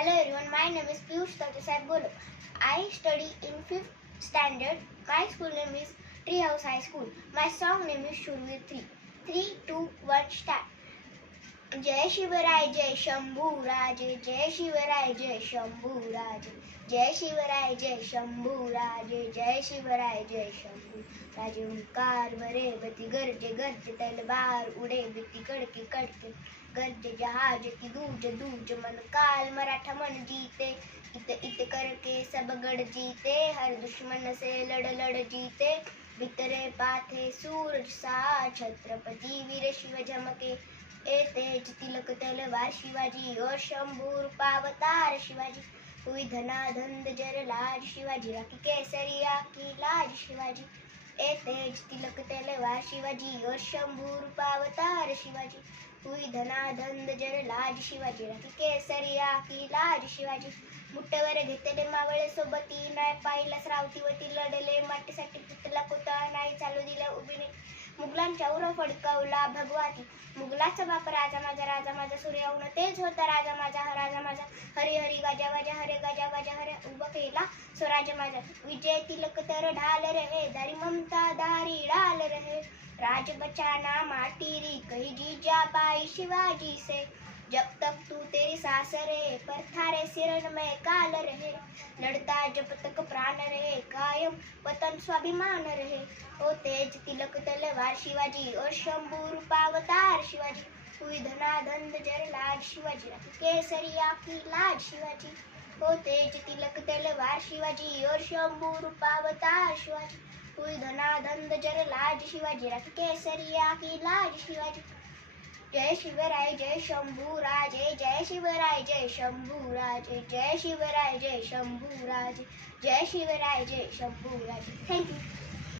Hello everyone, my name is Piyush Tadasai Golo. I study in 5th standard. My school name is Treehouse High School. My song name is Shurveer 3. 3, 2, 1, start. जय शिवराय जय शंभूराजे, जय शिवराय जय शंभूराजे, जय शिवराय जय शंभूराजे, जय शिवराय जय शंभूराजे. ओंकार भरे बती गरजे गरजे तलवार उडे बिती कड़के कड़के गरजे जहाज की दूज दूज मन काल मराठा मन जीते इत इत करके सब गढ़ जीते हर दुश्मन से लड़ लड़ जीते भीतरे पाथे सूरज सा छत्रपति वीर शिव झमके ए तेज तिलक तलवार शिवाजी और शंभू रूपावतार शिवाजी हुई धनाधंद जर लाज शिवाजी राखी केसरिया की लाज शिवाजी ए तेज तिलक तलवार शिवाजी और शंभू रूपावतार शिवाजी हुई धनाधंद जर लाज शिवाजी राखी केसरिया की लाज शिवाजी मुठ्ठेवर घेतले मावळे सोबती नाही पाहिला श्रावतीवती लढले मातीसाठी पुतला कोता नाही चालू दिला उभीने मुघलांच्या उर फडकवला भगवाती मुघलाचा बाप राजा माझा सूर्याहून तेज होता राजा माझा हरी हरी गाजा वाजा हरे गाजा वाजा हरे उभं केला स्वराज्य माझा विजय तिलक तर ढाल रहे दारी ममता दारी डाल रहे राज बचाना माटीरी कही जीजा पाई शिवाजी से जब तक तू तेरी सास रहे पर थारे सिरन में काल रहे लड़ता जब तक प्राण रहे कायम वतन स्वाभिमान रहे ओ तेज तिलक तलवार शिवाजी और शंभू रूपावतार शिवाजी हुई धनाधंद जर लाज शिवाजी राखी केसरिया की लाज शिवाजी ओ तेज तिलक तलवार शिवाजी और शंभू रूपावतार शिवाजी हुई धनाधंद जर लाज शिवाजी राखी केसरिया की लाज शिवाजी. जय शिवराय जय शंभूराजे, जय शिवराय जय शंभूराजे, जय शिवराय जय शंभूराजे, जय शिवराय जय शंभूराजे. थँक्यू.